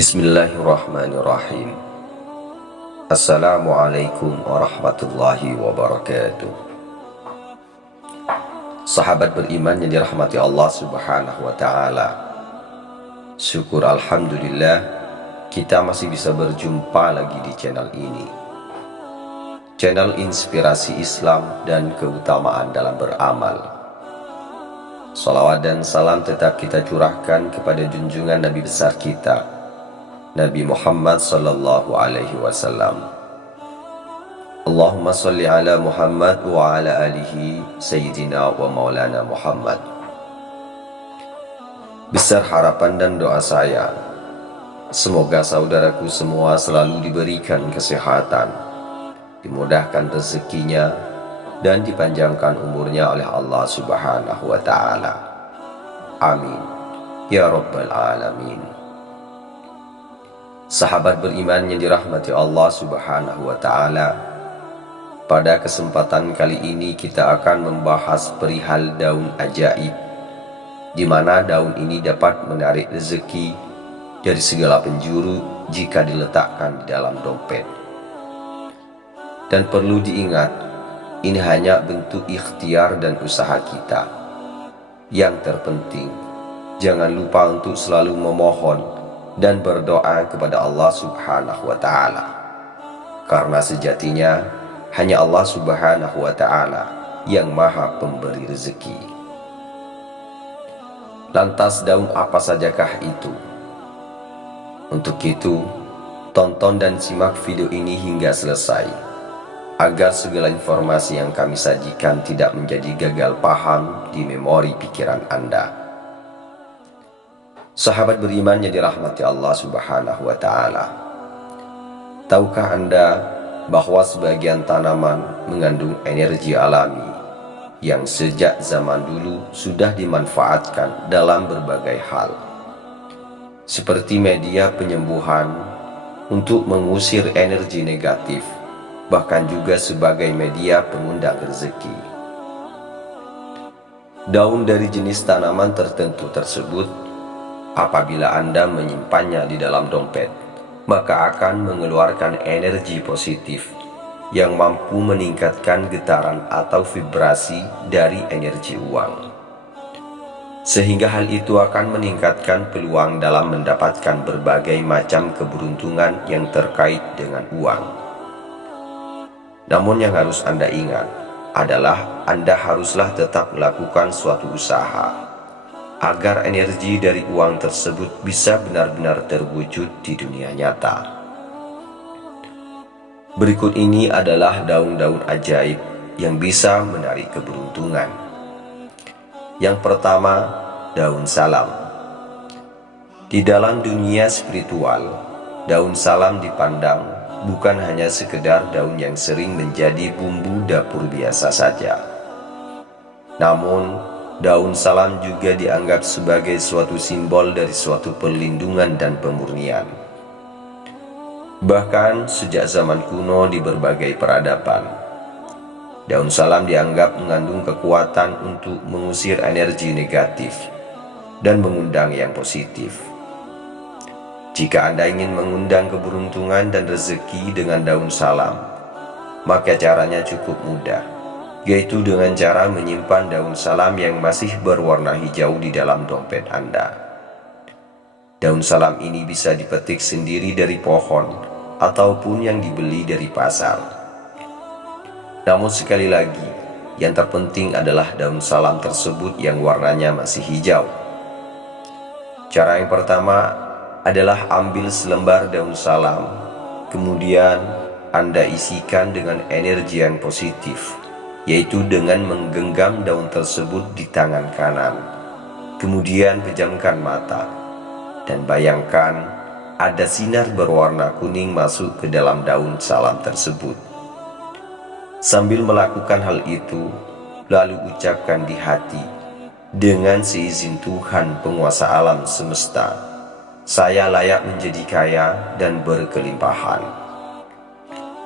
Bismillahirrahmanirrahim. Assalamualaikum warahmatullahi wabarakatuh. Sahabat beriman yang dirahmati Allah subhanahu wa ta'ala, syukur alhamdulillah kita masih bisa berjumpa lagi di channel ini, channel inspirasi Islam dan keutamaan dalam beramal. Salawat dan salam tetap kita curahkan kepada junjungan Nabi besar kita, Nabi Muhammad sallallahu alaihi wasallam. Allahumma salli ala Muhammad wa ala alihi sayyidina wa maulana Muhammad. Besar harapan dan doa saya, semoga saudaraku semua selalu diberikan kesehatan, dimudahkan rezekinya, dan dipanjangkan umurnya oleh Allah subhanahu wa ta'ala. Amin ya rabbal alamin. Sahabat beriman yang dirahmati Allah subhanahu wa ta'ala, pada kesempatan kali ini kita akan membahas perihal daun ajaib, di mana daun ini dapat menarik rezeki dari segala penjuru jika diletakkan di dalam dompet. Dan perlu diingat, ini hanya bentuk ikhtiar dan usaha kita. Yang terpenting, jangan lupa untuk selalu memohon dan berdoa kepada Allah subhanahu wa ta'ala, karena sejatinya hanya Allah subhanahu wa ta'ala yang maha pemberi rezeki. Lantas daun apa sajakah itu? Untuk itu, tonton dan simak video ini hingga selesai, agar segala informasi yang kami sajikan tidak menjadi gagal paham di memori pikiran Anda. Sahabat beriman yang dirahmati Allah subhanahu wa ta'ala, tahukah Anda bahwa sebagian tanaman mengandung energi alami yang sejak zaman dulu sudah dimanfaatkan dalam berbagai hal, seperti media penyembuhan, untuk mengusir energi negatif, bahkan juga sebagai media pengundang rezeki. Daun dari jenis tanaman tertentu tersebut, apabila Anda menyimpannya di dalam dompet, maka akan mengeluarkan energi positif yang mampu meningkatkan getaran atau vibrasi dari energi uang, sehingga hal itu akan meningkatkan peluang dalam mendapatkan berbagai macam keberuntungan yang terkait dengan uang. Namun yang harus Anda ingat adalah Anda haruslah tetap melakukan suatu usaha agar energi dari uang tersebut bisa benar-benar terwujud di dunia nyata. Berikut ini adalah daun-daun ajaib yang bisa menarik keberuntungan. Yang pertama, daun salam. Di dalam dunia spiritual, daun salam dipandang bukan hanya sekedar daun yang sering menjadi bumbu dapur biasa saja. Namun, daun salam juga dianggap sebagai suatu simbol dari suatu perlindungan dan pemurnian. Bahkan sejak zaman kuno di berbagai peradaban, daun salam dianggap mengandung kekuatan untuk mengusir energi negatif dan mengundang yang positif. Jika Anda ingin mengundang keberuntungan dan rezeki dengan daun salam, maka caranya cukup mudah, yaitu dengan cara menyimpan daun salam yang masih berwarna hijau di dalam dompet Anda. Daun salam ini bisa dipetik sendiri dari pohon ataupun yang dibeli dari pasar. Namun sekali lagi, yang terpenting adalah daun salam tersebut yang warnanya masih hijau. Cara yang pertama adalah ambil selembar daun salam, kemudian Anda isikan dengan energi yang positif, yaitu dengan menggenggam daun tersebut di tangan kanan. Kemudian pejamkan mata dan bayangkan ada sinar berwarna kuning masuk ke dalam daun salam tersebut. Sambil melakukan hal itu, lalu ucapkan di hati, dengan seizin Tuhan penguasa alam semesta, saya layak menjadi kaya dan berkelimpahan.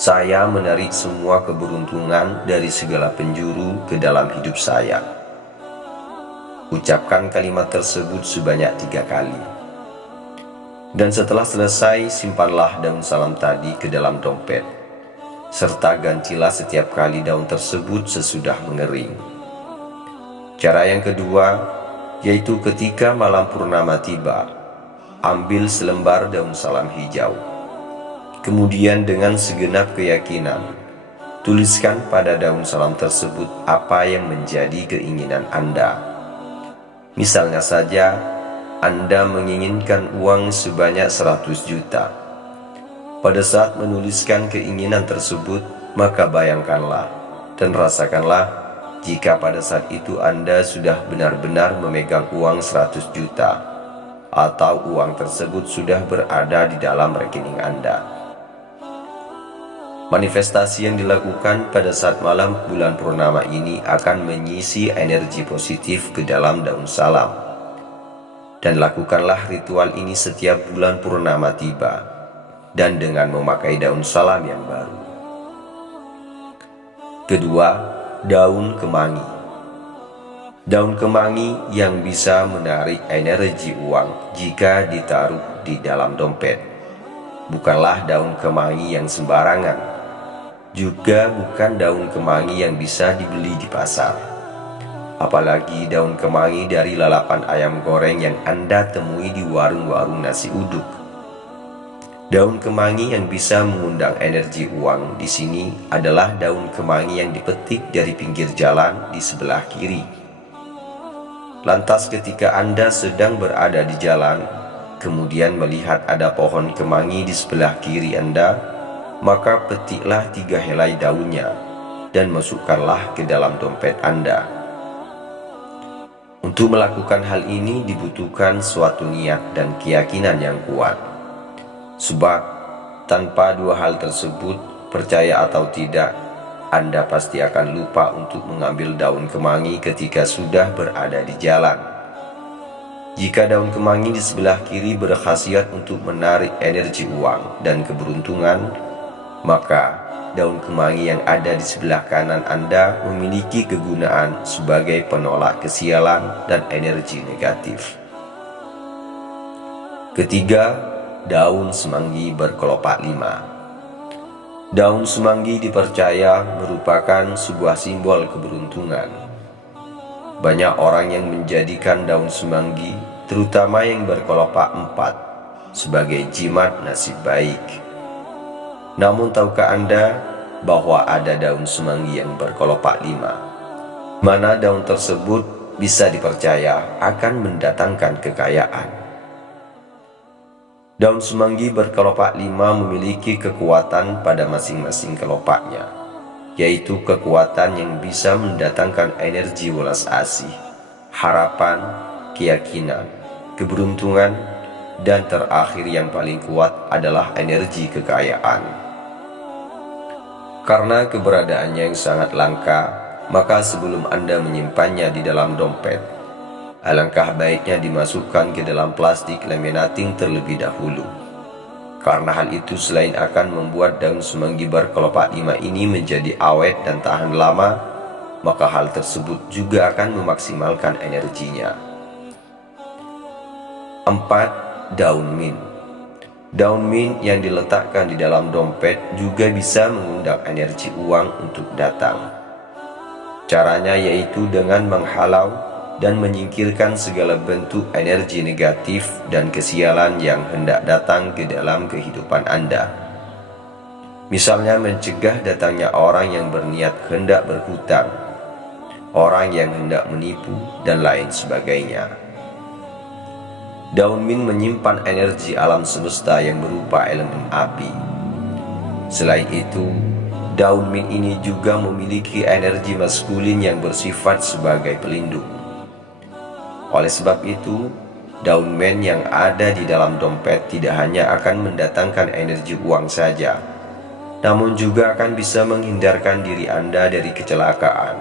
Saya menarik semua keberuntungan dari segala penjuru ke dalam hidup saya. Ucapkan kalimat tersebut sebanyak 3 kali. Dan setelah selesai, simpanlah daun salam tadi ke dalam dompet, serta gantilah setiap kali daun tersebut sesudah mengering. Cara yang kedua, yaitu ketika malam purnama tiba, ambil selembar daun salam hijau. Kemudian dengan segenap keyakinan, tuliskan pada daun salam tersebut apa yang menjadi keinginan Anda. Misalnya saja, Anda menginginkan uang sebanyak 100 juta. Pada saat menuliskan keinginan tersebut, maka bayangkanlah dan rasakanlah jika pada saat itu Anda sudah benar-benar memegang uang 100 juta, atau uang tersebut sudah berada di dalam rekening Anda. Manifestasi yang dilakukan pada saat malam bulan purnama ini akan mengisi energi positif ke dalam daun salam. Dan lakukanlah ritual ini setiap bulan purnama tiba, dan dengan memakai daun salam yang baru. Kedua, daun kemangi. Daun kemangi yang bisa menarik energi uang jika ditaruh di dalam dompet. Bukanlah daun kemangi yang sembarangan, juga bukan daun kemangi yang bisa dibeli di pasar. Apalagi daun kemangi dari lalapan ayam goreng yang Anda temui di warung-warung nasi uduk. Daun kemangi yang bisa mengundang energi uang di sini adalah daun kemangi yang dipetik dari pinggir jalan di sebelah kiri. Lantas ketika Anda sedang berada di jalan, kemudian melihat ada pohon kemangi di sebelah kiri Anda, maka petiklah 3 helai daunnya dan masukkanlah ke dalam dompet Anda. Untuk melakukan hal ini dibutuhkan suatu niat dan keyakinan yang kuat. Sebab tanpa dua hal tersebut, percaya atau tidak, Anda pasti akan lupa untuk mengambil daun kemangi ketika sudah berada di jalan. Jika daun kemangi di sebelah kiri berkhasiat untuk menarik energi uang dan keberuntungan, maka daun kemangi yang ada di sebelah kanan Anda memiliki kegunaan sebagai penolak kesialan dan energi negatif. Ketiga, daun semanggi berkelopak 5. Daun semanggi dipercaya merupakan sebuah simbol keberuntungan. Banyak orang yang menjadikan daun semanggi, terutama yang berkelopak 4, sebagai jimat nasib baik. Namun tahukah Anda bahwa ada daun semanggi yang berkelopak 5, mana daun tersebut bisa dipercaya akan mendatangkan kekayaan? Daun semanggi berkelopak 5 memiliki kekuatan pada masing-masing kelopaknya, yaitu kekuatan yang bisa mendatangkan energi welas asih, harapan, keyakinan, keberuntungan, dan terakhir yang paling kuat adalah energi kekayaan. Karena keberadaannya yang sangat langka, maka sebelum Anda menyimpannya di dalam dompet, alangkah baiknya dimasukkan ke dalam plastik laminating terlebih dahulu. Karena hal itu selain akan membuat daun semanggi berkelopak 5 ini menjadi awet dan tahan lama, maka hal tersebut juga akan memaksimalkan energinya. 4. Daun mint. Daun mint yang diletakkan di dalam dompet juga bisa mengundang energi uang untuk datang. Caranya yaitu dengan menghalau dan menyingkirkan segala bentuk energi negatif dan kesialan yang hendak datang ke dalam kehidupan Anda. Misalnya mencegah datangnya orang yang berniat hendak berhutang, orang yang hendak menipu, dan lain sebagainya. Daun mint menyimpan energi alam semesta yang berupa elemen api. Selain itu, daun mint ini juga memiliki energi maskulin yang bersifat sebagai pelindung. Oleh sebab itu, daun mint yang ada di dalam dompet tidak hanya akan mendatangkan energi uang saja, namun juga akan bisa menghindarkan diri Anda dari kecelakaan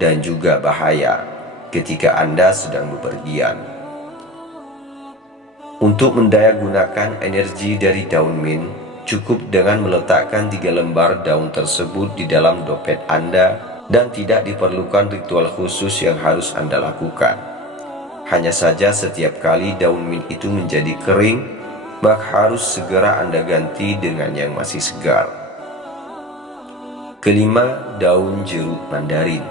dan juga bahaya ketika Anda sedang bepergian. Untuk mendayagunakan energi dari daun mint, cukup dengan meletakkan 3 lembar daun tersebut di dalam dompet Anda dan tidak diperlukan ritual khusus yang harus Anda lakukan. Hanya saja setiap kali daun mint itu menjadi kering, maka harus segera Anda ganti dengan yang masih segar. Kelima, daun jeruk mandarin.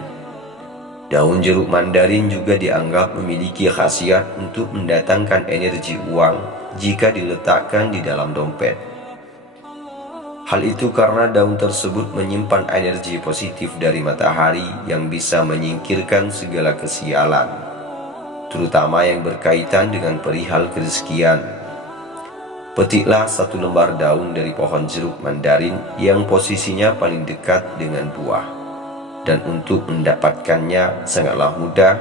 Daun jeruk mandarin juga dianggap memiliki khasiat untuk mendatangkan energi uang jika diletakkan di dalam dompet. Hal itu karena daun tersebut menyimpan energi positif dari matahari yang bisa menyingkirkan segala kesialan, terutama yang berkaitan dengan perihal kerezekian. Petiklah 1 lembar daun dari pohon jeruk mandarin yang posisinya paling dekat dengan buah. Dan untuk mendapatkannya sangatlah mudah.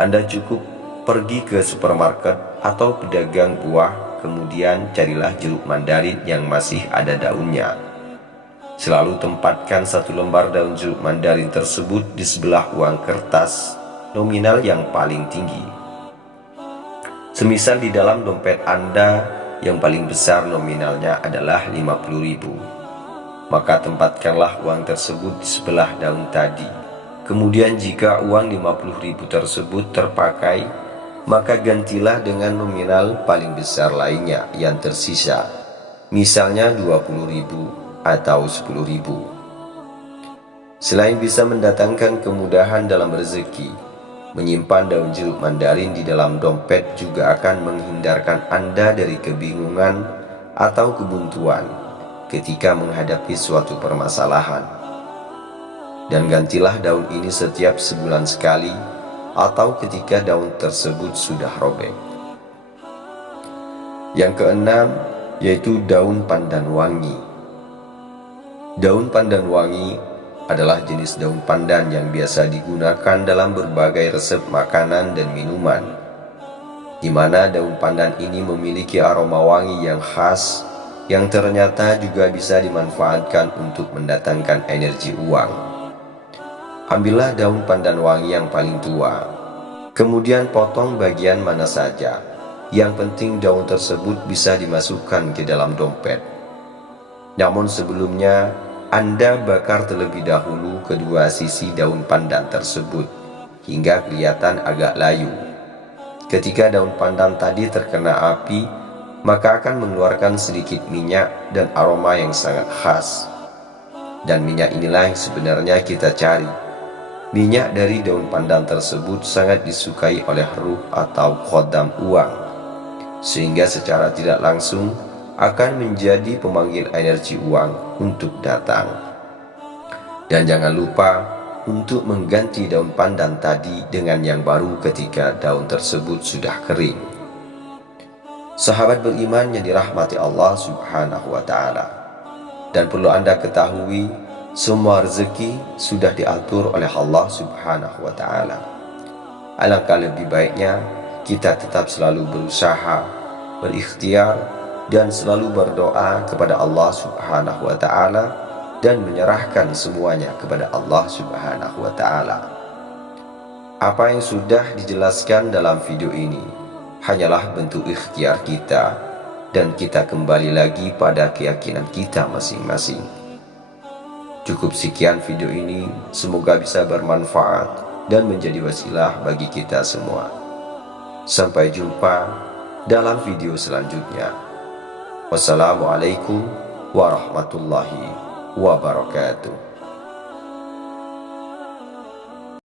Anda cukup pergi ke supermarket atau pedagang buah, kemudian carilah jeruk mandarin yang masih ada daunnya. Selalu tempatkan 1 lembar daun jeruk mandarin tersebut di sebelah uang kertas nominal yang paling tinggi. Semisal di dalam dompet Anda yang paling besar nominalnya adalah 50.000, maka tempatkanlah uang tersebut di sebelah daun tadi. Kemudian jika uang 50.000 tersebut terpakai, maka gantilah dengan nominal paling besar lainnya yang tersisa, misalnya 20.000 atau 10.000. Selain bisa mendatangkan kemudahan dalam rezeki, menyimpan daun jeruk mandarin di dalam dompet juga akan menghindarkan Anda dari kebingungan atau kebuntuan ketika menghadapi suatu permasalahan. Dan gantilah daun ini setiap sebulan sekali atau ketika daun tersebut sudah robek. Yang keenam, yaitu daun pandan wangi. Daun pandan wangi adalah jenis daun pandan yang biasa digunakan dalam berbagai resep makanan dan minuman, di mana daun pandan ini memiliki aroma wangi yang khas yang ternyata juga bisa dimanfaatkan untuk mendatangkan energi uang. Ambillah daun pandan wangi yang paling tua, kemudian potong bagian mana saja. Yang penting daun tersebut bisa dimasukkan ke dalam dompet. Namun sebelumnya, Anda bakar terlebih dahulu kedua sisi daun pandan tersebut hingga kelihatan agak layu. Ketika daun pandan tadi terkena api, maka akan mengeluarkan sedikit minyak dan aroma yang sangat khas. Dan minyak inilah yang sebenarnya kita cari. Minyak dari daun pandan tersebut sangat disukai oleh ruh atau khodam uang, sehingga secara tidak langsung akan menjadi pemanggil energi uang untuk datang. Dan jangan lupa untuk mengganti daun pandan tadi dengan yang baru ketika daun tersebut sudah kering. Sahabat beriman yang dirahmati Allah Subhanahu wa Ta'ala, dan perlu Anda ketahui, semua rezeki sudah diatur oleh Allah Subhanahu wa Ta'ala. Alangkah lebih baiknya kita tetap selalu berusaha, berikhtiar, dan selalu berdoa kepada Allah Subhanahu wa Ta'ala dan menyerahkan semuanya kepada Allah Subhanahu wa Ta'ala. Apa yang sudah dijelaskan dalam video ini hanyalah bentuk ikhtiar kita, dan kita kembali lagi pada keyakinan kita masing-masing. Cukup sekian video ini, semoga bisa bermanfaat dan menjadi wasilah bagi kita semua. Sampai jumpa dalam video selanjutnya. Wassalamualaikum warahmatullahi wabarakatuh.